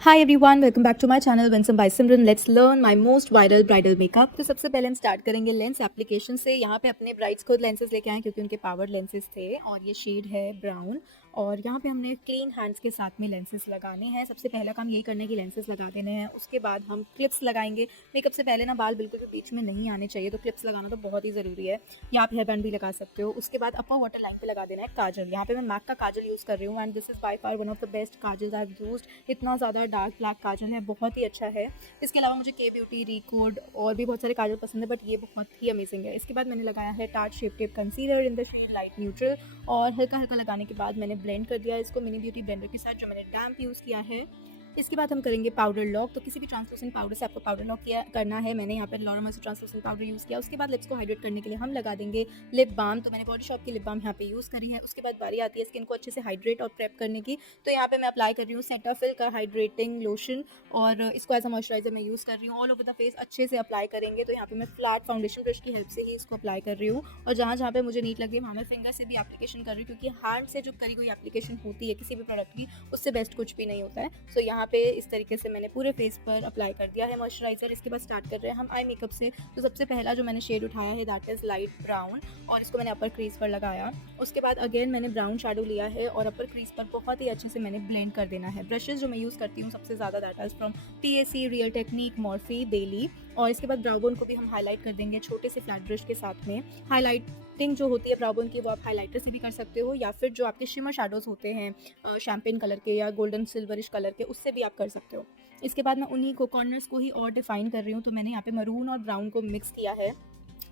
Hi everyone, welcome back to my channel Winsome by Simran. Let's learn my most viral bridal makeup. तो सबसे पहले हम start करेंगे lens application से। यहाँ पे अपने ब्राइड्स खुद लेंसेज लेके आए क्योंकि उनके पावर लेंसेज थे और ये शेड है ब्राउन। और यहाँ पे हमने क्लीन हैंड्स के साथ में लेंसेज लगाने हैं। सबसे पहला काम यही करना है कि लेंसेज लगा देने हैं। उसके बाद हम क्लिप्स लगाएंगे। मेकअप से पहले ना बाल बिल्कुल भी बीच में नहीं आने चाहिए, तो क्लिप्स लगाना तो बहुत ही ज़रूरी है। यहाँ पे हेयर बैंड भी लगा सकते हो। उसके बाद अपर वाटर लाइन पे लगा देना है काजल। यहाँ पे मैं मैक का काजल यूज़ कर रही हूँ and this is by far one of the best Kajal I have used. इतना ज़्यादा डार्क ब्लैक काजल है, बहुत ही अच्छा है। इसके अलावा मुझे के ब्यूटी, रिकोड और भी बहुत सारे काजल पसंद है, बट ये बहुत ही अमेजिंग है। इसके बाद मैंने लगाया है Tarte shape tape concealer in the shade light neutral और हल्का हल्का लगाने के बाद मैंने ब्लेंड कर दिया इसको मिनी ब्यूटी ब्लेंडर के साथ, जो मैंने डैम्प यूज़ किया है। इसके बाद हम करेंगे पाउडर लॉक। तो किसी भी ट्रांसलूसेंट पाउडर से आपको पाउडर लॉक किया करना है। मैंने यहाँ पर Laura Mercer translucent powder use किया। उसके बाद लिप्स को हाइड्रेट करने के लिए हम लगा देंगे लिप बाम। तो मैंने बॉडी शॉप की लिप बाम यहाँ पे यूज़ करी है। उसके बाद बारी आती है स्किन को अच्छे से हाइड्रेट और प्रेप करने की। तो यहाँ पे मैं अप्लाई कर रही हूँ सेटाफिल का हाइड्रेटिंग लोशन और इसको एज अ मॉइस्चराइजर मैं यूज़ कर रही हूँ। ऑल ओवर द फेस अच्छे से अप्लाई करेंगे। तो यहाँ पे मैं फ्लैट फाउंडेशन ब्रश की हेल्प से ही इसको अप्लाई कर रही हूँ और जहाँ जहाँ पे मुझे नीट लगी है वहाँ मैं फिंगर से भी एप्लीकेशन कर रही हूँ, क्योंकि हैंड से जो करी हुई एप्लीकेशन होती है किसी भी प्रोडक्ट की, उससे बेस्ट कुछ भी नहीं होता है। सो यहाँ पे इस तरीके से मैंने पूरे फेस पर अप्लाई कर दिया है मॉइस्चराइजर। इसके बाद स्टार्ट कर रहे हैं हम आई मेकअप से। तो सबसे पहला जो मैंने शेड उठाया है दैट इज़ लाइट ब्राउन और इसको मैंने अपर क्रीज पर लगाया। उसके बाद अगेन मैंने ब्राउन शेडो लिया है और अपर क्रीज पर बहुत ही अच्छे से मैंने ब्लेंड कर देना है। ब्रशेज जो मैं यूज़ करती हूँ सबसे ज़्यादा that is from PAC, real technique, Morphe, Bailey. और इसके बाद ब्राउ बोन को भी हम हाईलाइट कर देंगे छोटे से फ्लैट ब्रश के साथ में। हाईलाइटिंग जो होती है ब्राउ बोन की, वो आप हाईलाइटर से भी कर सकते हो या फिर जो आपके शिमर शैडोज होते हैं शैम्पेन कलर के या गोल्डन सिल्वरिश कलर के, उससे भी आप कर सकते हो। इसके बाद मैं उन्हीं को कॉर्नर्स को ही और डिफाइन कर रही हूँ। तो मैंने यहाँ पे मरून और ब्राउन को मिक्स किया है।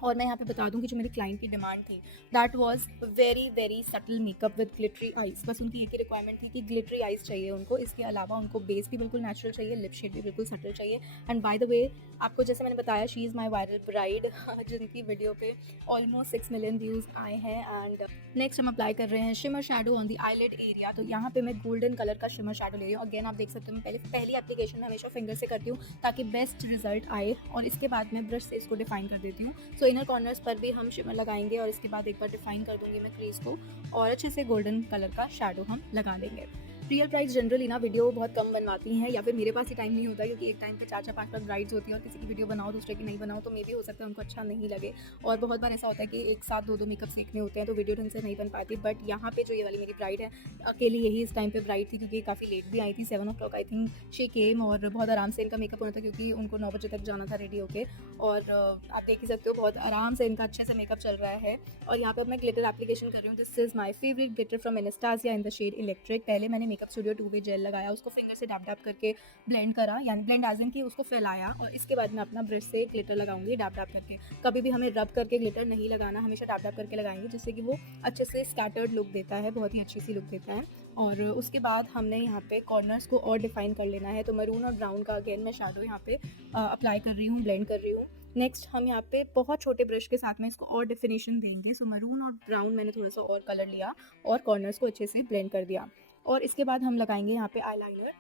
और मैं यहाँ पे बता दूँ कि जो मेरी क्लाइंट की डिमांड थी that was very very subtle makeup with glittery eyes. बस उनकी एक ही रिक्वायरमेंट थी कि ग्लिटरी आइज चाहिए उनको। इसके अलावा उनको बेस भी बिल्कुल नेचुरल चाहिए, लिप शेड भी बिल्कुल सटल चाहिए। एंड बाय द वे, आपको जैसे मैंने बताया, she is my viral bride जिनकी वीडियो पे ऑलमोस्ट 6 मिलियन व्यूज़ आए हैं। एंड नेक्स्ट हम अप्लाई कर रहे हैं shimmer shadow on the eyelid area. तो यहाँ पे मैं गोल्डन कलर का शिमर शैडो ले रही हूँ। अगेन आप देख सकते हो मैं पहली एप्लीकेशन में हमेशा फिंगर से करती हूँ ताकि बेस्ट रिजल्ट आए। और इसके बाद मैं ब्रश से इसको डिफाइन कर देती हूँ। सो इनर कॉर्नर्स पर भी हम शिमर लगाएंगे और इसके बाद एक बार डिफाइन कर दूंगी मैं क्रीज को और अच्छे से गोल्डन कलर का शैडो हम लगा देंगे। रियल ब्राइड्स जनरली ना वीडियो बहुत कम बनवाती हैं, या फिर मेरे पास ही टाइम नहीं होता, क्योंकि एक टाइम पे 4-4 5-5 ब्राइड्स होती है और किसी की वीडियो बनाओ दूसरे की नहीं बनाओ तो मे भी हो सकता है उनको अच्छा नहीं लगे। और बहुत बार ऐसा होता है कि एक साथ दो मेकअप सीखने होते हैं तो वीडियो ढंग से नहीं बन पाती। बट यहाँ पे जो ये वाली मेरी ब्राइड है, अकेली यही इस टाइम पे ब्राइड थी क्योंकि काफ़ी लेट भी आई थी। 7 o'clock I think she came और बहुत आराम से इनका मेकअप होना था क्योंकि उनको 9 बजे तक जाना था रेडी होके। और आप देख ही सकते हो बहुत आराम से इनका अच्छे से मेकअप चल रहा है। और यहाँ पे मैं ग्लिटर एप्लीकेशन कर रही हूँ। This is my favourite glitter from Anastasia in the shade electric. पहले मैंने मेकअप स्टूडियो 2 वे जेल लगाया, उसको फिंगर से डैप डैप करके ब्लेंड करा, यानी ब्लेंड एज इन की उसको फैलाया। और इसके बाद मैं अपना ब्रश से ग्लिटर लगाऊंगी डैप डैप करके। कभी भी हमें रब करके ग्लिटर नहीं लगाना, हमेशा डैप डैप करके लगाएंगे जिससे कि वो अच्छे से स्कैटर्ड लुक देता है, बहुत ही अच्छी सी लुक देता है। और उसके बाद हमने यहाँ पे कॉर्नर्स को और डिफाइन कर लेना है। तो मरून और ब्राउन का अगेन मैं शैडो यहाँ पे अप्लाई कर रही हूँ, ब्लेंड कर रही हूँ। नेक्स्ट हम यहाँ पे बहुत छोटे ब्रश के साथ में इसको और डिफिनेशन देंगे। सो मरून और ब्राउन मैंने थोड़ा सा और कलर लिया और कॉर्नर्स को अच्छे से ब्लेंड कर दिया। और इसके बाद हम लगाएंगे यहाँ पे आईलाइनर।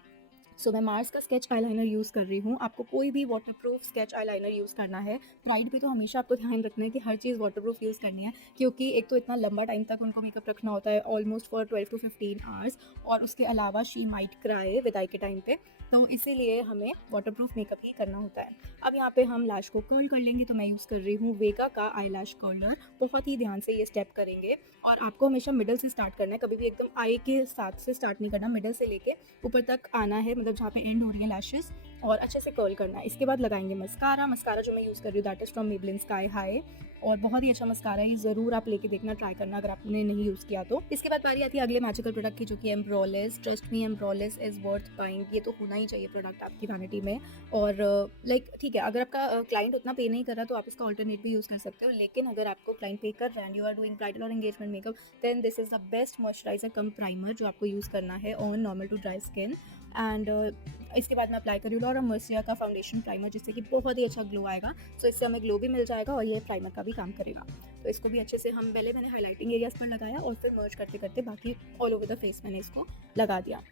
सो मैं मार्स का स्केच आईलाइनर यूज़ कर रही हूँ। आपको कोई भी वाटरप्रूफ स्केच आईलाइनर यूज़ करना है। ब्राइड पे तो हमेशा आपको ध्यान रखना है कि हर चीज़ वाटरप्रूफ यूज़ करनी है, क्योंकि एक तो इतना लंबा टाइम तक उनको मेकअप रखना होता है, ऑलमोस्ट फॉर 12 to 15 आवर्स। और उसके अलावा शी माइट क्राई विदाई के टाइम पे, तो इसीलिए हमें वाटरप्रूफ मेकअप ही करना होता है। अब यहाँ पे हम लैश को कर्ल कर लेंगे। तो मैं यूज़ कर रही हूँ वेगा का आई लैश कर्लर। बहुत ही ध्यान से ये स्टेप करेंगे और आपको हमेशा मिडल से स्टार्ट करना है, कभी भी एकदम आई के साथ से स्टार्ट नहीं करना, मिडल से लेके ऊपर तक आना है, मतलब जहाँ पे एंड हो रही है लैशेस, और अच्छे से कर्ल करना है। इसके बाद लगाएंगे मस्कारा। मस्कारा जो मैं यूज़ कर रही हूँ that is from Maybelline sky high और बहुत ही अच्छा मस्कारा है। ये ज़रूर आप लेके देखना, ट्राई करना अगर आपने नहीं यूज़ किया तो। इसके बाद बारी आती है अगले मैजिकल प्रोडक्ट की, जो कि Embryolisse. Trust me, Embryolisse is worth buying. ये तो होना ही चाहिए प्रोडक्ट आपकी वैनिटी में। और लाइक ठीक है, अगर आपका क्लाइंट उतना पे नहीं कर रहा तो आप इसका ऑल्टरनेट भी यूज़ कर सकते हो। लेकिन अगर आपको क्लाइंट पे कर रहा है and you are doing bridal और engagement makeup, then this is the best moisturiser cum primer जो आपको यूज़ करना है on normal to dry skin. And इसके बाद मैं अप्लाई कर रही हूँ लॉरा मर्सिया का फाउंडेशन प्राइमर, जिससे कि बहुत ही अच्छा ग्लो आएगा। सो इससे हमें ग्लो भी मिल जाएगा और ये प्राइमर का भी काम करेगा। तो इसको भी अच्छे से हम पहले मैंने हाईलाइटिंग एरियाज़ पर लगाया और फिर मर्ज करते करते बाकी ऑल ओवर द फेस मैंने इसको लगा दिया।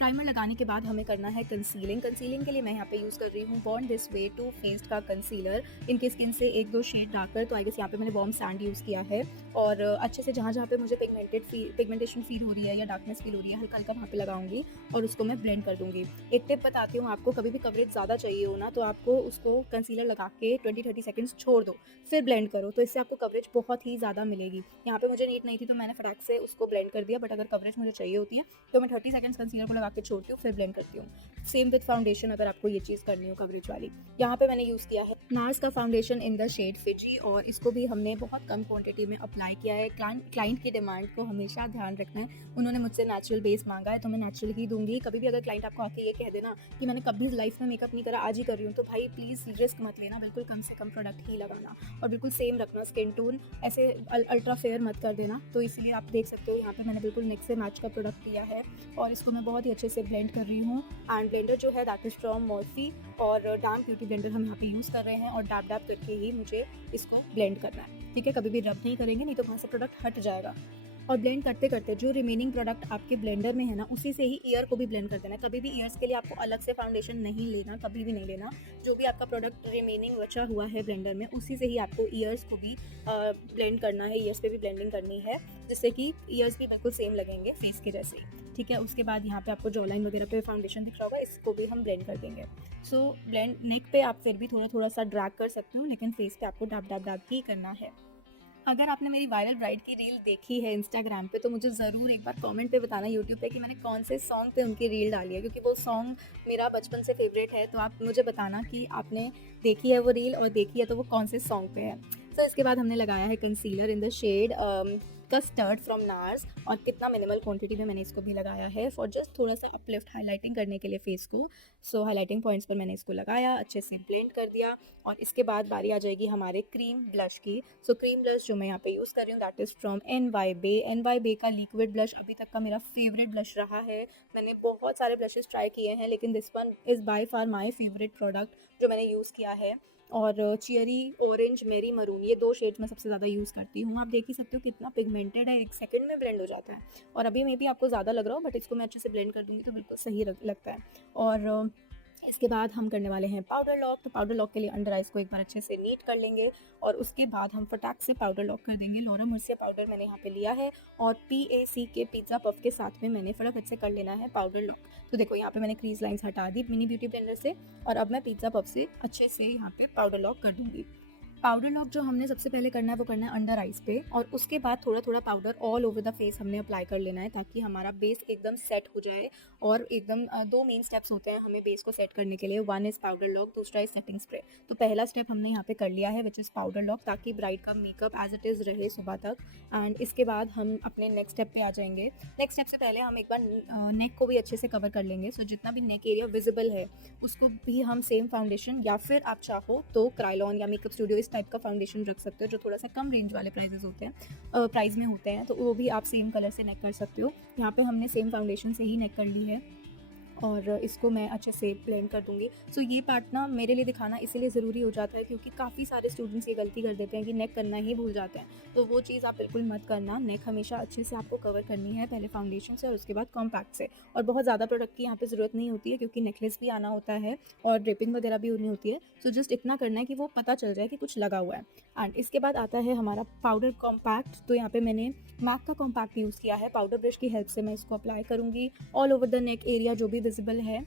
प्राइमर लगाने के बाद हमें करना है कंसीलिंग। कंसीलिंग के लिए मैं यहाँ पे यूज़ कर रही हूँ born this way Too Faced का कंसीलर। इनकी स्किन से 1-2 शेड डार्कर, तो आई गेस यहाँ पे मैंने वार्म सैंड यूज़ किया है। और अच्छे से जहाँ पे मुझे पिगमेंटेशन फील हो रही है या डार्कनेस फील हो रही है, हल्का हल्का वहाँ पे लगाऊंगी और उसको मैं ब्लेंड कर दूंगी। एक टिप बताती हूँ आपको, कभी भी कवरेज ज़्यादा चाहिए हो ना, तो आपको उसको कंसीलर लगा के 20-30 सेकंड्स छोड़ दो, फिर ब्लेंड करो, तो इससे आपको कवरेज बहुत ही ज़्यादा मिलेगी। यहाँ पे मुझे नीड नहीं थी तो मैंने फटाक से उसको ब्लेंड कर दिया, बट अगर कवरेज मुझे चाहिए होती है तो मैं 30 सेकंड्स कंसीलर को लगा के छोड़ती हूँ, फिर ब्लेंड करती हूँ। सेम विद फाउंडेशन, अगर आपको ये चीज़ करनी हो कवरेज वाली। यहाँ पे मैंने यूज़ किया है नार्स का foundation in the shade Fiji, और इसको भी हमने बहुत कम क्वांटिटी में अप्लाई किया है। क्लाइंट की डिमांड को हमेशा ध्यान रखना है, उन्होंने मुझसे नेचुरल बेस मांगा है तो मैं नेचुरल ही दूंगी। कभी भी अगर क्लाइंट आपको आके ये कह देना कि मैंने कभी लाइफ में मेकअप नहीं करा, आज ही कर रही हूँ, तो भाई प्लीज़ रिस्क मत लेना, बिल्कुल कम से कम प्रोडक्ट ही लगाना और बिल्कुल सेम रखना। स्किन टोन ऐसे अल्ट्रा फेयर मत कर देना। तो इसलिए आप देख सकते हो यहाँ पे मैंने बिल्कुल नेक से मैच का प्रोडक्ट लिया है और इसको मैं बहुत ही अच्छे से ब्लेंड कर रही हूँ। एंड ब्लेंडर जो है दैट इज़ फ्रॉम मॉर्फी, और डार्क ब्यूटी ब्लेंडर हम यहाँ पे यूज़ कर रहे हैं, और डैब डैब करके ही मुझे इसको ब्लेंड करना है, ठीक है। कभी भी रब नहीं करेंगे, नहीं तो वहाँ से प्रोडक्ट हट जाएगा। और ब्लेंड करते करते जो रिमेनिंग प्रोडक्ट आपके ब्लेंडर में है ना, उसी से ही ईयर को भी ब्लेंड कर देना है। कभी भी ईयर्स के लिए आपको अलग से फाउंडेशन नहीं लेना, कभी भी नहीं लेना। जो भी आपका प्रोडक्ट रिमेनिंग बचा हुआ है ब्लेंडर में, उसी से ही आपको ईयर्स को भी ब्लेंड करना है, ईयर्स पे भी ब्लेंडिंग करनी है, जिससे कि ईयर्स भी बिल्कुल सेम लगेंगे फेस के जैसे, ठीक है। उसके बाद यहाँ पे आपको जॉ लाइन वगैरह पे फाउंडेशन दिख रहा होगा, इसको भी हम ब्लेंड कर देंगे। सो ब्लेंड नेक पे आप फिर भी थोड़ा थोड़ा सा ड्रैग कर सकते हो, लेकिन फेस पे आपको डैब डैब डैब ही करना है। अगर आपने मेरी वायरल ब्राइड की रील देखी है इंस्टाग्राम पे, तो मुझे ज़रूर एक बार कमेंट पे बताना यूट्यूब पे कि मैंने कौन से सॉन्ग पे उनकी रील डाली है, क्योंकि वो सॉन्ग मेरा बचपन से फेवरेट है। तो आप मुझे बताना कि आपने देखी है वो रील, और देखी है तो वो कौन से सॉन्ग पे है। तो इसके बाद हमने लगाया है concealer in the shade custard from NARS, और कितना मिनिमल क्वांटिटी में मैंने इसको भी लगाया है फॉर जस्ट थोड़ा सा अपलिफ्ट हाईलाइटिंग करने के लिए फेस को। सो हाईलाइटिंग पॉइंट्स पर मैंने इसको लगाया, अच्छे से ब्लेंड कर दिया। और इसके बाद बारी आ जाएगी हमारे क्रीम ब्लश की। सो क्रीम ब्लश जो मैं यहाँ पे यूज़ कर रही हूँ that is from NY Bay का लिक्विड ब्लश अभी तक का मेरा फेवरेट ब्लश रहा है। मैंने बहुत सारे ब्लशेस ट्राई किए हैं, लेकिन this one is by far my favourite product जो मैंने यूज़ किया है। और चेरी, ऑरेंज, मेरी मरून, ये 2 शेड्स मैं सबसे ज़्यादा यूज़ करती हूँ। आप देख ही सकते हो कितना पिगमेंटेड है, 1 सेकंड में ब्लेंड हो जाता है। और अभी मे बी आपको ज़्यादा लग रहा हो, बट इसको मैं अच्छे से ब्लेंड कर दूँगी तो बिल्कुल सही लगता है। और इसके बाद हम करने वाले हैं पाउडर लॉक। तो पाउडर लॉक के लिए अंडर आइज़ को एक बार अच्छे से नीट कर लेंगे, और उसके बाद हम फटाक से पाउडर लॉक कर देंगे। लॉरा मर्सिया पाउडर मैंने यहाँ पे लिया है, और PAC के पिज़्ज़ा पफ के साथ में मैंने फटाफट से कर लेना है पाउडर लॉक। तो देखो यहाँ पे मैंने क्रीज लाइंस हटा दी मिनी ब्यूटी ब्लेंडर से, और अब मैं पिज़्ज़ा पफ से अच्छे से यहाँ पे पाउडर लॉक कर दूँगी। पाउडर लॉक जो हमने सबसे पहले करना है वो करना है अंडर आइज़ पे, और उसके बाद थोड़ा थोड़ा powder all over the face हमने अप्लाई कर लेना है, ताकि हमारा बेस एकदम सेट हो जाए। और एकदम 2 मेन स्टेप्स होते हैं हमें बेस को सेट करने के लिए, वन इज़ पाउडर लॉक, दूसरा इज़ सेटिंग स्प्रे। तो पहला स्टेप हमने यहाँ पे कर लिया है विच इज़ पाउडर लॉक, ताकि ब्राइड का मेकअप एज इट इज़ रहे सुबह तक। एंड इसके बाद हम अपने नेक्स्ट स्टेप पे आ जाएंगे। नेक्स्ट स्टेप से पहले हम एक बार नेक को भी अच्छे से कवर कर लेंगे। सो जितना भी नेक एरिया विजिबल है उसको भी हम सेम फाउंडेशन, या फिर आप चाहो तो क्राइलॉन या मेकअप स्टूडियो इस टाइप का फाउंडेशन रख सकते हो, जो थोड़ा सा कम रेंज वाले प्राइजेस होते हैं, प्राइस में होते हैं, तो वो भी आप सेम कलर से नेक कर सकते हो। यहाँ पे हमने सेम फाउंडेशन से ही नेक कर ली है, और इसको मैं अच्छे से ब्लेंड कर दूँगी। सो ये पार्ट ना मेरे लिए दिखाना इसीलिए ज़रूरी हो जाता है, क्योंकि काफ़ी सारे स्टूडेंट्स ये गलती कर देते हैं कि नेक करना ही भूल जाते हैं। तो वो चीज़ आप बिल्कुल मत करना, नेक हमेशा अच्छे से आपको कवर करनी है, पहले फाउंडेशन से और उसके बाद कॉम्पैक्ट से। और बहुत ज़्यादा प्रोडक्ट की यहाँ पे ज़रूरत नहीं होती है, क्योंकि नेकलेस भी आना होता है और ड्रेपिंग वगैरह भी होनी होती है। सो जस्ट इतना करना है कि वो पता चल जाए कि कुछ लगा हुआ है। एंड इसके बाद आता है हमारा पाउडर कॉम्पैक्ट। तो यहाँ पे मैंने मैक का कॉम्पैक्ट यूज़ किया है, पाउडर ब्रश की हेल्प से मैं इसको अप्लाई करूँगी all over the neck area जो भी विजिबल है।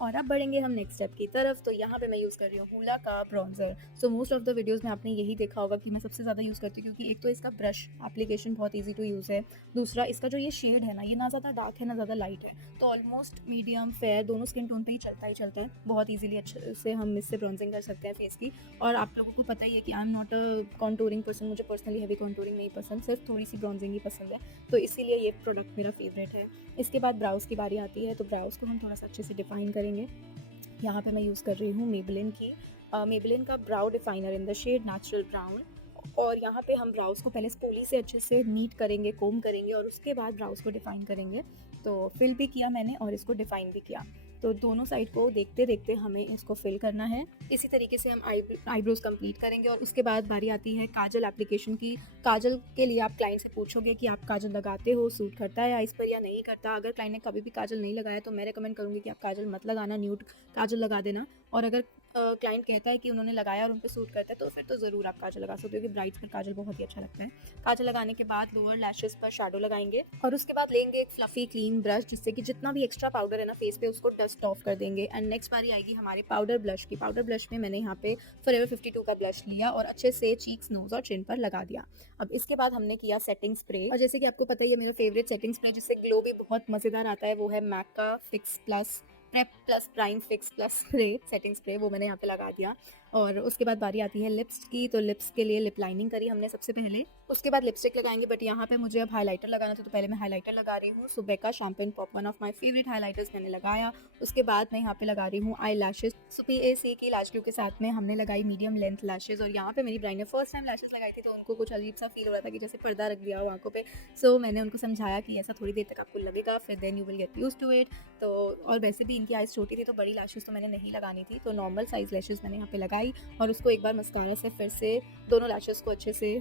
और अब बढ़ेंगे हम नेक्स्ट स्टेप की तरफ। तो यहाँ पे मैं यूज़ कर रही हूँ हुला का bronzer. So most of the videos में आपने यही देखा होगा कि मैं सबसे ज़्यादा यूज़ करती हूँ, क्योंकि एक तो इसका ब्रश एप्लीकेशन बहुत इजी टू यूज़ है, दूसरा इसका जो ये शेड है ना, ये ना ज़्यादा डार्क है ना ज़्यादा लाइट है, तो ऑलमोस्ट मीडियम फेयर दोनों स्किन टोन पे ही चलता है। बहुत ईजिली अच्छे से हम इससे ब्रॉन्जिंग कर सकते हैं फेस की। और आप लोगों को पता ही है कि I am not a contouring person, मुझे पर्सनली हैवी कॉन्टूरिंग नहीं पसंद, सिर्फ थोड़ी सी ब्रॉन्जिंग ही पसंद है, तो इसीलिए ये प्रोडक्ट मेरा फेवरेट है। इसके बाद ब्राउज़ की बारी आती है, तो ब्राउज़ को हम थोड़ा सा अच्छे से डिफाइन करेंगे। यहाँ पे मैं यूज़ कर रही हूँ मेबेलिन की मेबेलिन का brow definer in the shade natural brown. और यहाँ पे हम ब्राउज़ को पहले स्पूली से अच्छे से नीट करेंगे, कोम करेंगे, और उसके बाद ब्राउज़ को डिफ़ाइन करेंगे। तो फिल भी किया मैंने और इसको डिफ़ाइन भी किया। तो दोनों साइड को देखते देखते हमें इसको फिल करना है। इसी तरीके से हम आईब्रोज कंप्लीट करेंगे और उसके बाद बारी आती है काजल एप्लीकेशन की। काजल के लिए आप क्लाइंट से पूछोगे कि आप काजल लगाते हो, सूट करता है आइस पर या नहीं करता। अगर क्लाइंट ने कभी भी काजल नहीं लगाया तो मैं रेकमेंड करूँगी कि आप काजल मत लगाना, न्यूड काजल लगा देना। और अगर क्लाइंट कहता है कि उन्होंने लगाया और उन पे सूट करता है तो फिर तो ज़रूर आप काजल लगा सकते हो, क्योंकि ब्राइड्स पर काजल बहुत ही अच्छा लगता है। काजल लगाने के बाद लोअर लैशेस पर शैडो लगाएंगे और उसके बाद लेंगे एक फ्लफी क्लीन ब्रश, जिससे कि जितना भी एक्स्ट्रा पाउडर है ना फेस पे उसको डस्ट ऑफ कर देंगे। एंड नेक्स्ट बारी आएगी हमारे पाउडर ब्लश की। पाउडर ब्लश में मैंने यहाँ पे फॉरएवर 52 का ब्लश लिया और अच्छे से चीक्स, नोज और चिन पर लगा दिया। अब इसके बाद हमने किया सेटिंग स्प्रे, और जैसे कि आपको पता ही है मेरा फेवरेट सेटिंग स्प्रे जिससे ग्लो भी बहुत मज़ेदार आता है वो है मैक का fix plus prep plus prime fix plus spray setting spray, वो मैंने यहाँ पे लगा दिया। और उसके बाद बारी आती है लिप्स की। तो लिप्स के लिए लिप लाइनिंग करी हमने सबसे पहले, उसके बाद लिपस्टिक लगाएंगे। बट यहाँ पे मुझे अब हाइलाइटर लगाना था तो पहले मैं हाइलाइटर लगा रही हूँ। सुबेका champagne pop, one of my favourite highlighters मैंने लगाया। उसके बाद मैं यहाँ पे लगा रही हूँ आई लैशेज। PAC की लैश ग्लू के साथ में हमने लगाई मीडियम लेंथ लैशेज। और यहाँ पे मेरी ब्राइड ने फर्स्ट टाइम लैशेज लगाई थी तो उनको कुछ अजीब सा फील हो रहा था कि जैसे पर्दा रख दिया हो आंखों पे। सो मैंने उनको समझाया कि ऐसा थोड़ी देर तक आपको लगेगा, फिर then you will get used to it. तो और वैसे भी इनकी आइज़ छोटी थी तो बड़ी लैशेज तो मैंने नहीं लगानी थी, तो नॉर्मल साइज़ लैशेज मैंने यहाँ पे लगाई और उसको एक बार मस्कारा से फिर से दोनों लैशेस को अच्छे से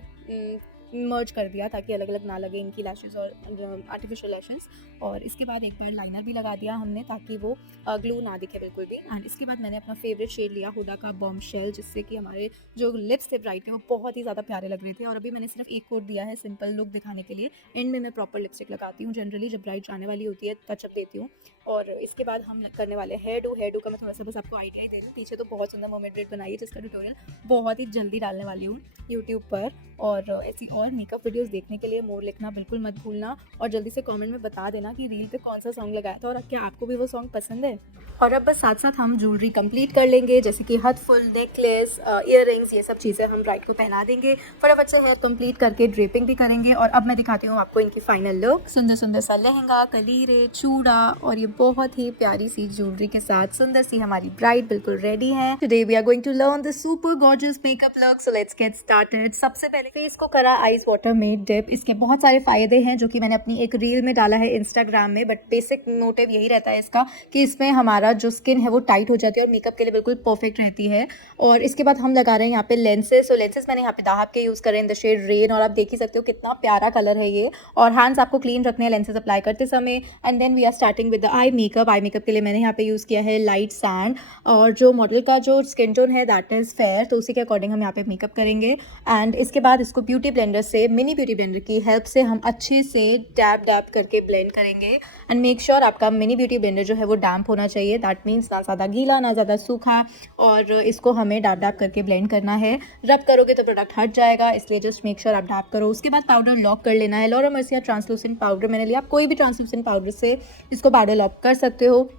मर्ज कर दिया ताकि अलग अलग ना लगे इनकी लैशेस और आर्टिफिशियल लैशेस। और इसके बाद एक बार लाइनर भी लगा दिया हमने ताकि वो ग्लू ना दिखे बिल्कुल भी। एंड इसके बाद मैंने अपना फेवरेट शेड लिया हुडा का बॉम्बशेल, जिससे कि हमारे जो लिप्स थे ब्राइट थे वो बहुत ही ज़्यादा प्यारे लग रहे थे। और अभी मैंने सिर्फ एक कोट दिया है सिंपल लुक दिखाने के लिए, एंड में मैं प्रॉपर लिपस्टिक लगाती हूँ जनरली जब ब्राइट जाने वाली होती है टचअप देती हूँ। और इसके बाद हम करने वाले हेयर डू का मैं थोड़ा सा बस आपको आइडिया ही दे रही हूँ। पीछे तो बहुत सुंदर मोमेड ब्रेड बनाई है जिसका ट्यूटोरियल बहुत ही जल्दी डालने वाली हूँ यूट्यूब पर। और ऐसी और मेकअप वीडियोस देखने के लिए मोर लिखना बिल्कुल मत भूलना और जल्दी से कमेंट में बता देना कि रील पे कौन सा सॉन्ग लगाया था और क्या आपको भी वो सॉन्ग पसंद है। और अब बस साथ साथ हम ज्वेलरी कंप्लीट कर लेंगे, जैसे कि हथ फुल, नेकलेस, इयररिंग्स, ये सब चीज़ें हम ब्राइड को पहना देंगे। फटाफट से हेयर कंप्लीट करके ड्रेपिंग भी करेंगे। और अब मैं दिखाती हूँ आपको इनकी फाइनल लुक। सुंदर सुंदर सा लहंगा, कलीरे, चूड़ा और ये बहुत ही प्यारी सी ज्वेलरी के साथ सुंदर सी हमारी ब्राइड बिल्कुल रेडी है। Today we are going to learn the super gorgeous makeup look, so let's get started. सबसे पहले फेस को करा आइस वाटर में डिप। इसके बहुत सारे फायदे हैं जो कि मैंने अपनी एक रील में डाला है इंस्टाग्राम में, बट बेसिक मोटिव यही रहता है इसका कि इसमें हमारा जो स्किन है वो टाइट हो जाती है और मेकअप के लिए बिल्कुल परफेक्ट रहती है। और इसके बाद हम लगा रहे हैं यहाँ पे लेंसेज। सो लेंसेज मैंने यहाँ पे दाहब के यूज़ करे इन द शेड रेन, और आप देख ही सकते हो कितना प्यारा कलर है ये। और हैंड्स आपको क्लीन रखने हैं लेंसेज अप्लाई करते समय। And then we are starting with the eye makeup. Eye makeup के लिए मैंने यहाँ पे यूज़ किया है लाइट सैंड, और जो मॉडल का जो स्किन टोन है दैट इज़ फेयर, तो उसी के अकॉर्डिंग हम यहाँ पे मेकअप करेंगे। एंड इसके बाद इसको ब्यूटी ब्लेंडर से, मिनी ब्यूटी ब्लेंडर की हेल्प से हम अच्छे से डैब डैब करके ब्लेंड करेंगे। एंड मेक श्योर आपका मिनी ब्यूटी ब्लेंडर जो है वो डैम्प होना चाहिए, दैट मीन्स ना ज़्यादा गीला ना ज़्यादा सूखा। और इसको हमें डैब डैब करके ब्लेंड करना है। रब करोगे तो प्रोडक्ट हट जाएगा, इसलिए जस्ट मेक श्योर आप डैब करो। उसके बाद पाउडर लॉक कर लेना है। लॉरा मर्सिया ट्रांसलूसेंट पाउडर मैंने लिया, आप कोई भी ट्रांसलूसेंट पाउडर से इसको पाउडर लॉक कर सकते हो।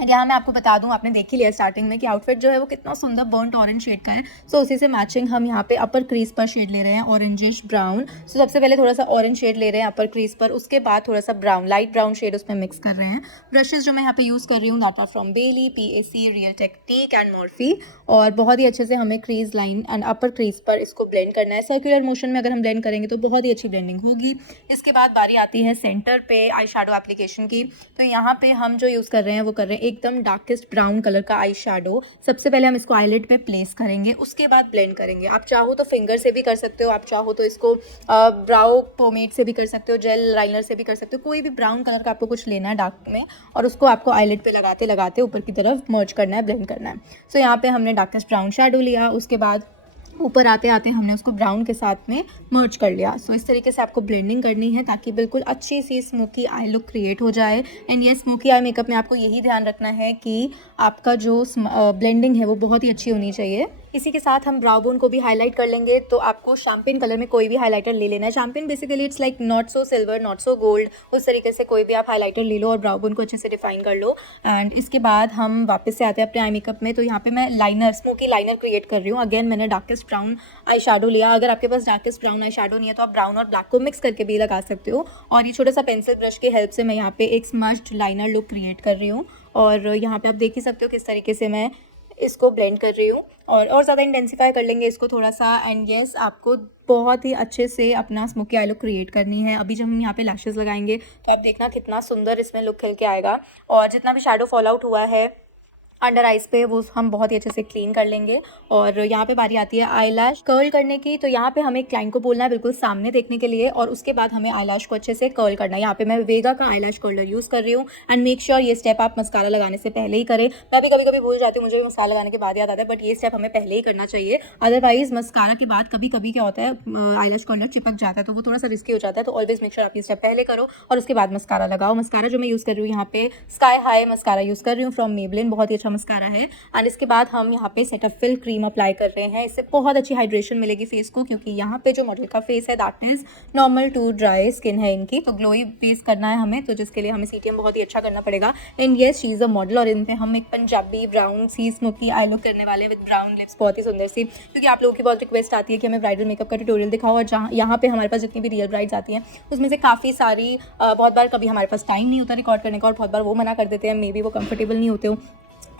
यहाँ मैं आपको बता दूँ, आपने देख ही लिया स्टार्टिंग में कि आउटफिट जो है वो कितना सुंदर बर्न्ट ऑरेंज शेड का है। सो उसी से मैचिंग हम यहाँ पे अपर क्रीज पर शेड ले रहे हैं ऑरेंजिश ब्राउन। सो सबसे पहले थोड़ा सा ऑरेंज शेड ले रहे हैं अपर क्रीज पर, उसके बाद थोड़ा सा ब्राउन, लाइट ब्राउन शेड उसमें मिक्स कर रहे हैं। ब्रशेज जो मैं यहाँ पे यूज़ कर रही हूँ that are from Beili, PAC, real Technique and Morphe. और बहुत ही अच्छे से हमें crease line and upper crease पर इसको ब्लेंड करना है। सर्कुलर मोशन में अगर हम ब्लेंड करेंगे तो बहुत ही अच्छी ब्लेंडिंग होगी। इसके बाद बारी आती है सेंटर पे आई शेडो एप्लीकेशन की। तो यहाँ पे हम जो यूज़ कर रहे हैं वो कर रहे हैं एकदम डार्केस्ट ब्राउन कलर का आई शेडो। सबसे पहले हम इसको आईलिड पे प्लेस करेंगे, उसके बाद ब्लेंड करेंगे। आप चाहो तो फिंगर से भी कर सकते हो, आप चाहो तो इसको ब्राउ पोमेड से भी कर सकते हो, जेल लाइनर से भी कर सकते हो। कोई भी ब्राउन कलर का आपको कुछ लेना है डार्क में और उसको आपको आईलिड पे लगाते लगाते ऊपर की तरफ मर्ज करना है, ब्लेंड करना है। सो यहाँ पे हमने डार्केस्ट ब्राउन शेडो लिया, उसके बाद ऊपर आते आते हमने उसको ब्राउन के साथ में मर्ज कर लिया। सो इस तरीके से आपको ब्लेंडिंग करनी है ताकि बिल्कुल अच्छी सी स्मोकी आई लुक क्रिएट हो जाए। एंड ये स्मोकी आई मेकअप में आपको यही ध्यान रखना है कि आपका जो ब्लेंडिंग है वो बहुत ही अच्छी होनी चाहिए। इसी के साथ हम ब्राउ बोन को भी हाईलाइट कर लेंगे। तो आपको शैम्पेन कलर में कोई भी हाईलाइटर ले लेना है। Champagne basically it's like not so silver not so gold, उस तरीके से कोई भी आप हाईलाइटर ले लो और ब्राउ बोन को अच्छे से डिफाइन कर लो। एंड इसके बाद हम वापस से आते हैं अपने आई मेकअप में। तो यहाँ पे मैं लाइनर, स्मोकी लाइनर क्रिएट कर रही हूँ। अगेन मैंने डार्केस्ट ब्राउन आई शेडो लिया। अगर आपके पास डार्केस्ट ब्राउन आई शेडो नहीं है तो आप ब्राउन और ब्लैक को मिक्स करके भी लगा सकते हो। और ये छोटा सा पेंसिल ब्रश की हेल्प से मैं यहाँ पे एक स्मज्ड लाइनर लुक क्रिएट कर रही हूँ। और यहाँ पे आप देख ही सकते हो किस तरीके से मैं इसको ब्लेंड कर रही हूँ और ज़्यादा इंटेंसिफाई कर लेंगे इसको थोड़ा सा। एंड येस, आपको बहुत ही अच्छे से अपना स्मोकी आई लुक क्रिएट करनी है। अभी जब हम यहाँ पे लैशेज़ लगाएंगे तो आप देखना कितना सुंदर इसमें लुक खिल के आएगा। और जितना भी शैडो फॉल आउट हुआ है अंडर आइज़ पे वो हम बहुत ही अच्छे से क्लीन कर लेंगे। और यहाँ पे बारी आती है आई लैश कर्ल करने की। तो यहाँ पे हमें क्लाइंट को बोलना है बिल्कुल सामने देखने के लिए, और उसके बाद हमें आई लैश को अच्छे से कर्ल करना है। यहाँ पे मैं वेगा का आई लैश कर्लर यूज़ कर रही हूँ। एंड मेक श्योर ये स्टेप आप मस्कारा लगाने से पहले ही करें। मैं भी कभी कभी भूल जाती हूँ, मुझे भी मस्कारा लगाने के बाद याद आता है, बट ये स्टेप हमें पहले ही करना चाहिए। अदरवाइज मस्कारा के बाद कभी कभी क्या होता है, आई लैश कर्लर चिपक जाता है, तो वो थोड़ा सा रिस्की हो जाता है। तो ऑलवेज मेक श्योर आप ये स्टेप पहले करो और उसके बाद मस्कारा लगाओ। मस्कारा जो मैं यूज़ कर रही हूँ यहाँ पे स्काई हाई मस्कारा यूज़ कर रही हूँ फ्रॉम मेबलिन, बहुत ही अच्छा मस्कारा है। एंड इसके बाद हम यहाँ पे सेटाफिल क्रीम अप्लाई कर रहे हैं। इससे बहुत अच्छी हाइड्रेशन मिलेगी फेस को, क्योंकि यहाँ पे जो मॉडल का फेस है that is normal to dry skin है इनकी, तो ग्लोई फेस करना है हमें, तो जिसके लिए हमें सीटीएम बहुत ही अच्छा करना पड़ेगा। And yes, she is a model, और इन पे हम एक पंजाबी ब्राउन सी स्मोकी आई लुक करने वाले हैं विद ब्राउन लिप्स, बहुत ही सुंदर सी। क्योंकि आप लोगों की बहुत रिक्वेस्ट आती है कि हमें ब्राइडल मेकअप का ट्यूटोरियल दिखाओ, और जहाँ यहाँ पे हमारे पास जितनी भी रियल ब्राइड्स आती हैं उसमें से काफ़ी सारी बहुत बार कभी हमारे पास टाइम नहीं होता रिकॉर्ड करने का, और बहुत बार वो मना कर देते हैं, मे बी वो कंफर्टेबल नहीं होते हो।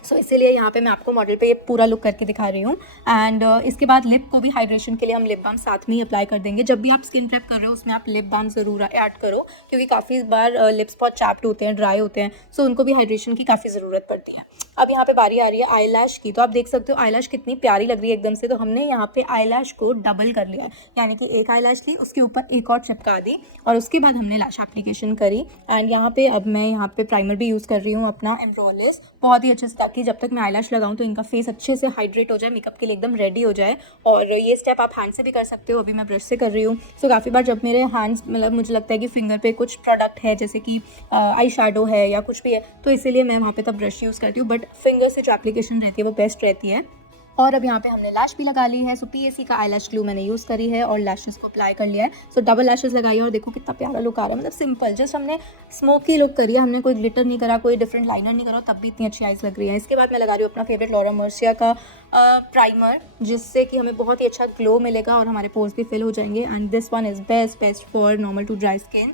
सो इसीलिए यहाँ पे मैं आपको मॉडल पे ये पूरा लुक करके दिखा रही हूँ। एंड इसके बाद लिप को भी हाइड्रेशन के लिए हम लिप बाम साथ में ही अप्लाई कर देंगे। जब भी आप स्किन प्रेप कर रहे हो उसमें आप लिप बाम ज़रूर ऐड करो, क्योंकि काफ़ी बार लिप्स बहुत चैप्ड होते हैं, ड्राई होते हैं, सो उनको भी हाइड्रेशन की काफ़ी ज़रूरत पड़ती है। अब यहाँ पे बारी आ रही है आई लैश की। तो आप देख सकते हो आई लैश कितनी प्यारी लग रही है एकदम से। तो हमने यहाँ पे आई लैश को डबल कर लिया है, यानी कि एक आई लैश ली, उसके ऊपर एक और चिपका दी, और उसके बाद हमने लैश एप्लीकेशन करी। एंड यहाँ पे अब मैं यहाँ पे प्राइमर भी यूज़ कर रही हूँ अपना एम्ब्रोलिस, बहुत ही अच्छे से, ताकि जब तक मैं आई लैश लगाऊं तो इनका फेस अच्छे से हाइड्रेट हो जाए, मेकअप के लिए एकदम रेडी हो जाए। और ये स्टेप आप हैंड से भी कर सकते हो, अभी मैं ब्रश से कर रही हूँ। सो काफ़ी बार जब मेरे हैंड्स, मतलब मुझे लगता है कि फिंगर पे कुछ प्रोडक्ट है, जैसे कि आई शैडो है या कुछ भी है, तो इसीलिए मैं वहाँ पे तब ब्रश यूज़ करती हूँ, बट फिंगर से जो एप्लीकेशन रहती है वो बेस्ट रहती है। और अब यहाँ पे हमने लैश भी लगा ली है। सो पीएसी का आई लैश ग्लू मैंने यूज़ करी है और लैशेस को अप्लाई कर लिया है। सो डबल लैशेस लगाई है और देखो कितना प्यारा लुक आ रहा है, मतलब सिंपल जस्ट हमने स्मोकी लुक करी है, हमने कोई ग्लिटर नहीं करा, कोई डिफरेंट लाइनर नहीं करा, तब भी इतनी अच्छी आइज़ लग रही है। इसके बाद मैं लगा रही हूँ अपना फेवरेट लॉरा मर्सिया का प्राइमर, जिससे कि हमें बहुत ही अच्छा ग्लो मिलेगा और हमारे पोर्स भी फिल हो जाएंगे। And this one is best for normal to dry skin,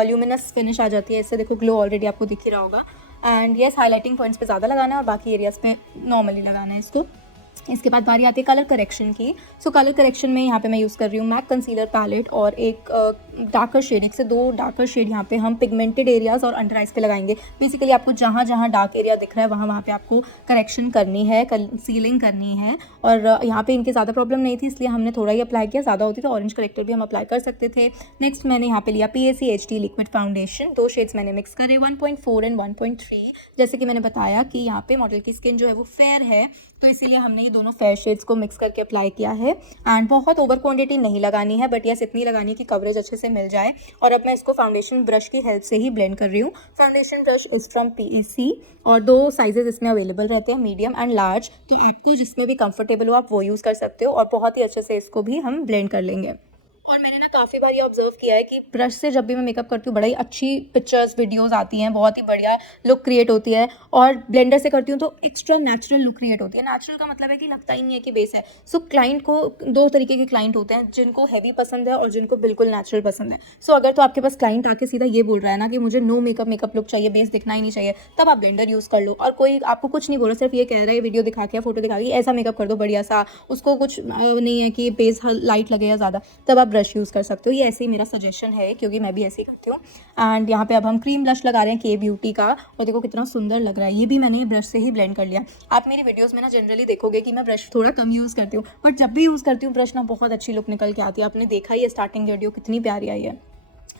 luminous finish आ जाती है इससे। देखो ग्लो ऑलरेडी आपको दिख ही रहा होगा। एंड येस, हाईलाइटिंग पॉइंट्स पे ज़्यादा लगाना है और बाकी एरियाज़ पे नॉर्मली लगाना है इसको। इसके बाद बारी आती है कलर करेक्शन की। सो कलर करेक्शन में यहाँ पे मैं यूज़ कर रही हूँ मैक कंसीलर पैलेट और एक डार्कर शेड, एक से दो डार्कर शेड यहाँ पे हम पिगमेंटेड एरियाज़ और अंडर आइज़ पे लगाएंगे। बेसिकली आपको जहाँ जहाँ डार्क एरिया दिख रहा है वहाँ पे आपको करेक्शन करनी है, कंसीलिंग करनी है। और यहाँ पे इनकी ज़्यादा प्रॉब्लम नहीं थी, इसलिए हमने थोड़ा ही अप्लाई किया, ज़्यादा होती तो ऑरेंज करेक्टर भी हम अप्लाई कर सकते थे। नेक्स्ट मैंने यहाँ पे लिया PAC HD liquid foundation, 2 shades मैंने मिक्स करे, 1.4 एंड 1.3। जैसे कि मैंने बताया कि यहाँ पे मॉडल की स्किन जो है वो फेयर है, तो इसीलिए हमने ये दोनों फेयर शेड्स को मिक्स करके अप्लाई किया है। एंड बहुत ओवर क्वांटिटी नहीं लगानी है, बट यस इतनी लगानी है कि कवरेज अच्छे से मिल जाए। और अब मैं इसको फाउंडेशन ब्रश की हेल्प से ही ब्लेंड कर रही हूँ। Foundation brush is from PAC और 2 साइजेस इसमें अवेलेबल रहते हैं, मीडियम एंड लार्ज, तो आपको जिसमें भी कंफर्टेबल हो आप वो यूज़ कर सकते हो। और बहुत ही अच्छे से इसको भी हम ब्लेंड कर लेंगे। और मैंने ना काफ़ी बार ये ऑब्जर्व किया है कि ब्रश से जब भी मैं मेकअप करती हूँ बड़ा ही अच्छी पिक्चर्स वीडियोस आती हैं, बहुत ही बढ़िया लुक क्रिएट होती है। और ब्लेंडर से करती हूँ तो एक्स्ट्रा नेचुरल लुक क्रिएट होती है। नेचुरल का मतलब है कि लगता ही नहीं है कि बेस है। सो क्लाइंट को 2 तरीके के क्लाइंट होते हैं, जिनको हैवी पसंद है और जिनको बिल्कुल नेचुरल पसंद है। सो अगर तो आपके पास क्लाइंट आके सीधा ये बोल रहा है ना कि मुझे नो मेकअप लुक चाहिए, बेस दिखना ही नहीं चाहिए, तब आप ब्लेंडर यूज़ कर लो। और कोई आपको कुछ नहीं बोल रहा, सिर्फ ये कह रहा है वीडियो दिखा के, फोटो दिखा के ऐसा मेकअप कर दो बढ़िया सा, उसको कुछ नहीं है कि बेस लाइट लगे या ज़्यादा, तब आप ब्रश यूज़ कर सकते हो। ये ऐसे ही मेरा सजेशन है, क्योंकि मैं भी ऐसे ही करती हूँ। एंड यहाँ पे अब हम क्रीम ब्लश लगा रहे हैं K ब्यूटी का, और देखो कितना सुंदर लग रहा है। ये भी मैंने ब्रश से ही ब्लेंड कर लिया। आप मेरी वीडियोस में ना जनरली देखोगे कि मैं ब्रश थोड़ा कम यूज़ करती हूँ, बट जब भी यूज़ करती हूँ ब्रश ना बहुत अच्छी लुक निकल के आती है। आपने देखा ही है स्टार्टिंग वीडियो कितनी प्यारी आई है।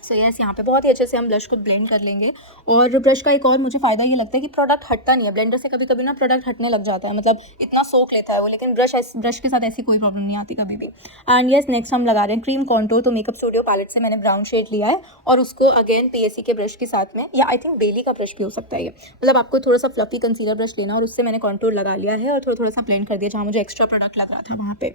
सो यस, यहाँ पे बहुत ही अच्छे से हम ब्रश को ब्लेंड कर लेंगे। और ब्रश का एक और मुझे फ़ायदा ये लगता है कि प्रोडक्ट हटता नहीं है। ब्लेंडर से कभी कभी ना प्रोडक्ट हटने लग जाता है, मतलब इतना सोख लेता है वो, लेकिन ब्रश के साथ ऐसी कोई प्रॉब्लम नहीं आती कभी भी। एंड यस, नेक्स्ट हम लगा रहे हैं क्रीम कॉन्टूर। तो मेकअप स्टूडियो पैलेट से मैंने ब्राउन शेड लिया है और उसको अगेन PAC के ब्रश के साथ में, या आई थिंक बेली का ब्रश भी हो सकता है ये, मतलब आपको थोड़ा सा फ्लफी कंसीलर ब्रश लेना और उससे मैंने कॉन्टूर लगा लिया है और थोड़ा सा ब्लेंड कर दिया जहाँ मुझे एक्स्ट्रा प्रोडक्ट लग रहा था वहाँ पे।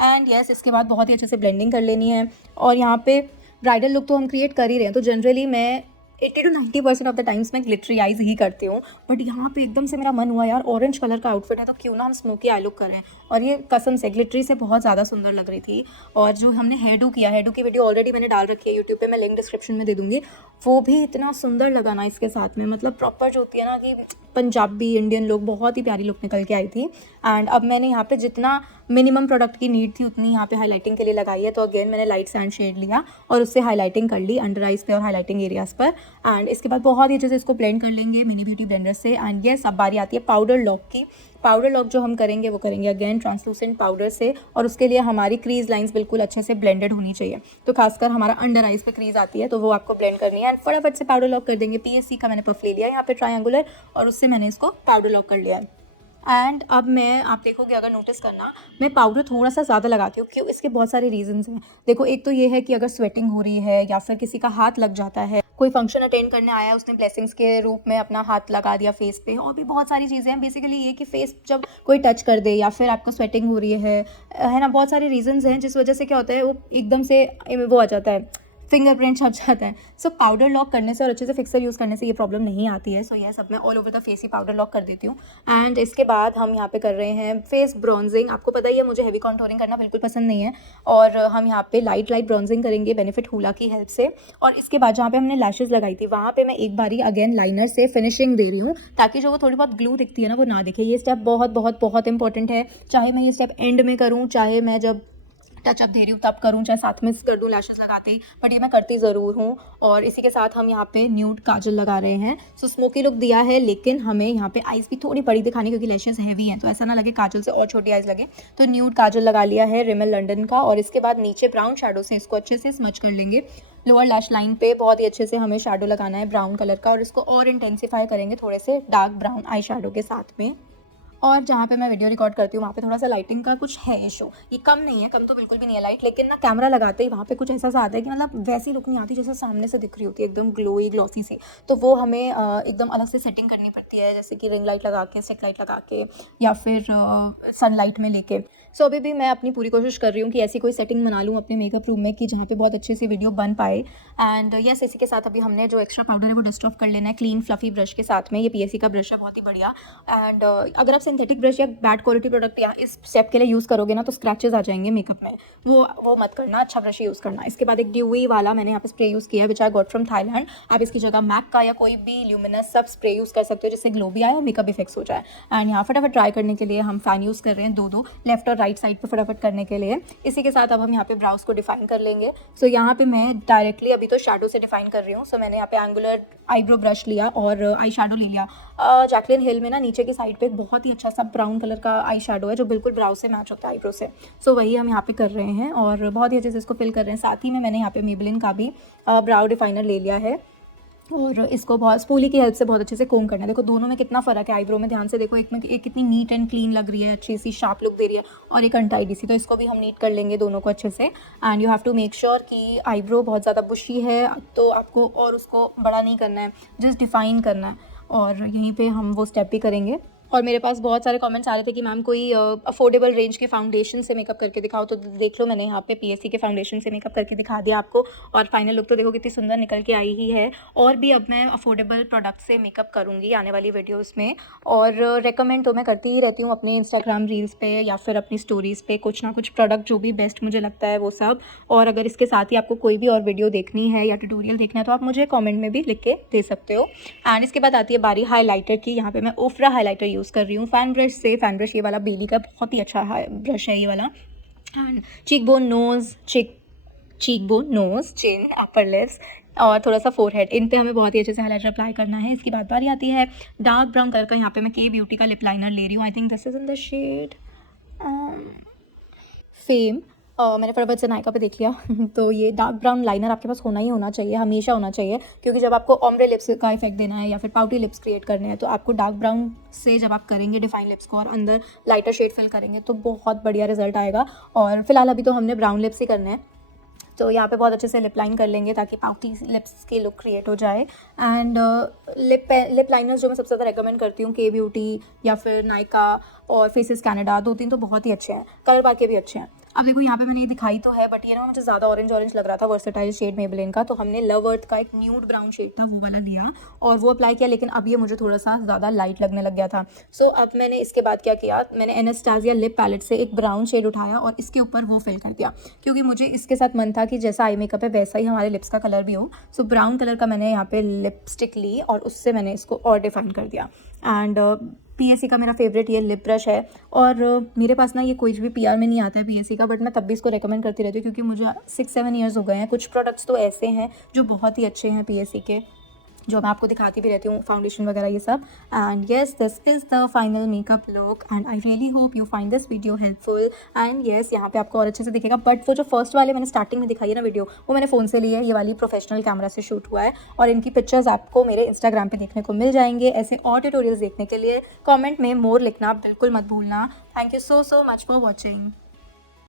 एंड यस, इसके बाद बहुत ही अच्छे से ब्लेंडिंग कर लेनी है। और यहाँ पे ब्राइडल लुक तो हम क्रिएट कर ही रहे हैं, तो जनरली मैं 80 to 90% ऑफ द टाइम्स मैं ग्लिटरी आइज ही करती हूँ। बट यहाँ पे एकदम से मेरा मन हुआ यार, ऑरेंज कलर का आउटफिट है तो क्यों ना हम स्मोकी आई लुक करें। और ये कसम से ग्लिटरी से बहुत ज़्यादा सुंदर लग रही थी। और जो हमने हेयर डू किया, हेयर डू की वीडियो ऑलरेडी मैंने डाल रखी है यूट्यूब पे, मैं लिंक डिस्क्रिप्शन में दे दूँगी। वो भी इतना सुंदर लगा ना इसके साथ में, मतलब प्रॉपर जो होती है ना कि पंजाबी इंडियन लुक, बहुत ही प्यारी लुक निकल के आई थी। एंड अब मैंने यहाँ पे जितना मिनिमम प्रोडक्ट की नीड थी उतनी यहाँ पे हाईलाइटिंग के लिए लगाई है। तो अगेन मैंने लाइट सैंड शेड लिया और उससे हाईलाइटिंग कर ली अंडर आइज पे और हाईलाइटिंग एरियाज़ पर। एंड इसके बाद बहुत ही अच्छे से इसको ब्लेंड कर लेंगे मिनी ब्यूटी ब्लेंडर से। एंड ये सब बारी आती है पाउडर लॉक की। पाउडर लॉक जो हम करेंगे वो करेंगे अगेन ट्रांसलूसेंट पाउडर से, और उसके लिए हमारी क्रीज लाइंस बिल्कुल अच्छे से ब्लेंडेड होनी चाहिए। तो खासकर हमारा अंडर आइज पे क्रीज आती है तो वो आपको ब्लेंड करनी है। एंड फटाफट से पाउडर लॉक कर देंगे। पीएससी का मैंने पफ ले लिया यहाँ पे ट्रायंगुलर, और उससे मैंने इसको पाउडर लॉक कर लिया है। एंड अब मैं, आप देखोगे अगर नोटिस करना, मैं पाउडर थोड़ा सा ज़्यादा लगाती हूँ क्यों, इसके बहुत सारे रीजंस हैं। देखो, एक तो ये है कि अगर स्वेटिंग हो रही है या फिर किसी का हाथ लग जाता है, कोई फंक्शन अटेंड करने आया है, उसने ब्लेसिंग्स के रूप में अपना हाथ लगा दिया फेस पे, और भी बहुत सारी चीज़ें हैं। बेसिकली ये कि फेस जब कोई टच कर दे या फिर आपका स्वेटिंग हो रही है ना, बहुत सारे रीजंस हैं जिस वजह से क्या होता है, वो एकदम से वो आ जाता है, फिंगरप्रिंट छप जाता है। सो पाउडर लॉक करने से और अच्छे से फिक्सर यूज़ करने से ये प्रॉब्लम नहीं आती है। सो ये सब मैं all over the face he powder lock कर देती हूँ। एंड इसके बाद हम यहाँ पे कर रहे हैं फेस ब्रॉन्जिंग। आपको पता ही है मुझे हैवी कॉन्टोरिंग करना बिल्कुल पसंद नहीं है, और हम यहाँ पे लाइट ब्रॉन्जिंग करेंगे बेनिफिट हुला की हेल्प से। और इसके बाद जहाँ पे हमने लैशेज लगाई थी वहाँ पे मैं एक बारी अगेन लाइनर से फिनिशिंग दे रही हूँ, ताकि जो वो थोड़ी बहुत ग्लू दिखती है ना वो ना दिखे। ये स्टेप बहुत बहुत बहुत इंपॉर्टेंट है, चाहे मैं ये स्टेप एंड में करूँ, चाहे मैं जब टचअप दे रही हूँ तब करूँ, चाहे साथ में कर दूँ लैशेस लगाते ही, बट ये मैं करती ज़रूर हूँ। और इसी के साथ हम यहाँ पे न्यूड काजल लगा रहे हैं। सो स्मोकी लुक दिया है, लेकिन हमें यहाँ पे आइज़ भी थोड़ी बड़ी दिखानी, क्योंकि लैशेस हैवी हैं, तो ऐसा ना लगे काजल से और छोटी आइज़ लगे। तो न्यूड काजल लगा लिया है रिमेल लंडन का, और इसके बाद नीचे ब्राउन शेडो से इसको अच्छे से स्मच कर लेंगे। लोअर लैश लाइन पे बहुत ही अच्छे से हमें शेडो लगाना है ब्राउन कलर का, और इसको और इंटेंसीफाई करेंगे थोड़े से डार्क ब्राउन आई शेडो के साथ में। और जहाँ पे मैं वीडियो रिकॉर्ड करती हूँ वहाँ पे थोड़ा सा लाइटिंग का कुछ है इशू। ये कम नहीं है, कम तो बिल्कुल भी नहीं है लाइट, लेकिन ना कैमरा लगाते ही वहाँ पे कुछ ऐसा सा आता है कि मतलब वैसी लुक नहीं आती जैसे सामने से दिख रही होती है, एकदम ग्लोई ग्लॉसी सी। तो वो हमें एकदम अलग से सेटिंग करनी पड़ती है, जैसे कि रिंग लाइट लगा के, स्टिक लाइट लगा के, या फिर सनलाइट में लेके। सो अभी भी मैं अपनी पूरी कोशिश कर रही हूँ कि ऐसी कोई सेटिंग बना लूँ अपने मेकअप रूम में कि जहाँ पे बहुत अच्छी सी वीडियो बन पाए। एंड यस, इसी के साथ अभी हमने जो एक्स्ट्रा पाउडर है वो डस्ट ऑफ कर लेना है क्लीन फ्लफी ब्रश के साथ में। ये पीएससी का ब्रश है, बहुत ही बढ़िया। एंड अगर आप सिंथेटिक ब्रश या बैड क्वालिटी प्रोडक्ट या इस स्टेप के लिए यूज़ करोगे ना तो स्क्रैचेस आ जाएंगे मेकअप में, वो मत करना, अच्छा ब्रश यूज़ करना। इसके बाद एक ड्यूई वाला मैंने यहाँ पे स्प्रे यूज़ किया है, विच आई गॉट फ्रॉम थाईलैंड। आप इसकी जगह मैक का या कोई भी ल्यूमिनस सब स्प्रे यूज़ कर सकते हो, जिससे ग्लो भी आए और मेकअप भी फिक्स हो जाए। एंड यहाँ फटाफट ट्राई करने के लिए हम फैन यूज़ कर रहे हैं, दो लेफ्ट और राइट साइड पर फटाफट करने के लिए। इसी के साथ अब हम यहाँ पे ब्राउज को डिफाइन कर लेंगे। सो यहाँ पे मैं डायरेक्टली अभी तो शेडो से डिफाइन कर रही हूँ। सो मैंने यहाँ पे एंगुलर आईब्रो ब्रश लिया और आई शेडो ले लिया। जैकलिन हिल में ना नीचे की साइड पे एक बहुत ही अच्छा सा ब्राउन कलर का आई शेडो है जो बिल्कुल ब्राउ से मैच होता है आईब्रो से। सो वही हम यहाँ पे कर रहे हैं और बहुत ही अच्छे से इसको फिल कर रहे हैं। साथ ही में मैंने यहाँ पे मेबलिन का भी ब्राउ डिफाइनर ले लिया है और इसको बहुत स्पूली की हेल्प से बहुत अच्छे से कोम करना है। देखो दोनों में कितना फ़र्क है आईब्रो में, ध्यान से देखो, एक में एक कितनी नीट एंड क्लीन लग रही है, अच्छी सी शार्प लुक दे रही है, और एक अनटाइडी सी। तो इसको भी हम नीट कर लेंगे दोनों को अच्छे से। And you have to make sure कि आईब्रो बहुत ज़्यादा बुशी है तो आपको और उसको बड़ा नहीं करना है, जस्ट डिफाइन करना है, और यहीं पर हम वो स्टेप भी करेंगे। और मेरे पास बहुत सारे कमेंट्स आ रहे थे कि मैम कोई अफोर्डेबल रेंज के फाउंडेशन से मेकअप करके दिखाओ, तो देख लो मैंने यहाँ पे पीएससी के फाउंडेशन से मेकअप करके दिखा दिया आपको, और फाइनल लुक तो देखो कितनी सुंदर निकल के आई ही है। और भी अब मैं अफोर्डेबल प्रोडक्ट से मेकअप करूँगी आने वाली वीडियोज़ में, और रेकमेंड तो मैं करती ही रहती हूँ अपने इंस्टाग्राम रील्स पे या फिर अपनी स्टोरीज़ पे कुछ ना कुछ प्रोडक्ट जो भी बेस्ट मुझे लगता है वो सब। और अगर इसके साथ ही आपको कोई भी और वीडियो देखनी है या ट्यूटोरियल देखना है तो आप मुझे कॉमेंट में भी लिख के दे सकते हो। एंड इसके बाद आती है बारी हाईलाइटर की। यहाँ पे मैं ओफ्रा हाईलाइटर यूज़ कर रही हूँ फैन ब्रश से। फैन ब्रश ये वाला बेली का बहुत ही अच्छा ब्रश है ये वाला। And cheekbone nose, chin, upper lips और थोड़ा सा फोरहेड, इन पे हमें बहुत ही अच्छे से हाईलाइटर अप्लाई करना है। इसकी बारी आती है डार्क ब्राउन कलर का। यहाँ पे मैं के ब्यूटी का लिप लाइनर ले रही हूँ। I think this is in the shade fame. मैंने फटाफट से नायका पे देख लिया तो ये डार्क ब्राउन लाइनर आपके पास होना ही होना चाहिए, हमेशा होना चाहिए, क्योंकि जब आपको ऑम्ब्रे लिप्स का इफेक्ट देना है या फिर पाउटी लिप्स क्रिएट करने हैं तो आपको डार्क ब्राउन से जब आप करेंगे डिफाइन लिप्स को और अंदर लाइटर शेड फिल करेंगे तो बहुत बढ़िया रिजल्ट आएगा। और फिलहाल अभी तो हमने ब्राउन लिप्स ही करने हैं, तो यहाँ पे बहुत अच्छे से लिप लाइन कर लेंगे ताकि पाउटी लिप्स की लुक क्रिएट हो जाए। एंड लिप लाइनर्स जो मैं सबसे ज़्यादा रेकमेंड करती हूँ, के ब्यूटी या फिर नायका और फेसेस कनाडा, 2-3 तो बहुत ही अच्छे हैं, कलर बाकी भी अच्छे हैं। अब देखो यहाँ पे मैंने ये दिखाई तो है, बट ये ना मुझे ज़्यादा ऑरेंज ऑरेंज लग रहा था, वर्सेटाइल शेड मेबेलिन का, तो हमने लव अर्थ का एक न्यूड ब्राउन शेड था वो वाला लिया और वो अप्लाई किया, लेकिन अब ये मुझे थोड़ा सा ज़्यादा लाइट लगने लग गया था। सो अब मैंने इसके बाद क्या किया, मैंने एनास्टेसिया लिप पैलेट से एक ब्राउन शेड उठाया और इसके ऊपर वो फिल कर दिया, क्योंकि मुझे इसके साथ मन था कि जैसा आई मेकअप है वैसा ही हमारे लिप्स का कलर भी हो। सो ब्राउन कलर का मैंने यहाँ पे लिपस्टिक ली और उससे मैंने इसको और डिफाइन कर दिया। एंड पीएससी का मेरा फेवरेट ये लिप ब्रश है, और मेरे पास ना ये कोई भी पीआर में नहीं आता है पीएससी का, बट मैं तब भी इसको रेकमेंड करती रहती हूँ क्योंकि मुझे 6-7 ईयर्स हो गए हैं। कुछ प्रोडक्ट्स तो ऐसे हैं जो बहुत ही अच्छे हैं पीएससी के, जो मैं आपको दिखाती भी रहती हूँ, फाउंडेशन वगैरह ये सब। And yes, this is the final makeup look and I really hope you find this video helpful. And yes, यहाँ पे आपको और अच्छे से दिखेगा, बट वो जो फर्स्ट वाले मैंने स्टार्टिंग में दिखाई है ना वीडियो, वो मैंने फ़ोन से ली है, ये वाली प्रोफेशनल कैमरा से शूट हुआ है, और इनकी पिक्चर्स आपको मेरे इंस्टाग्राम पे देखने को मिल जाएंगे। ऐसे और ट्यूटोरियल्स देखने के लिए कॉमेंट में मोर लिखना बिल्कुल मत भूलना। Thank you so much for watching.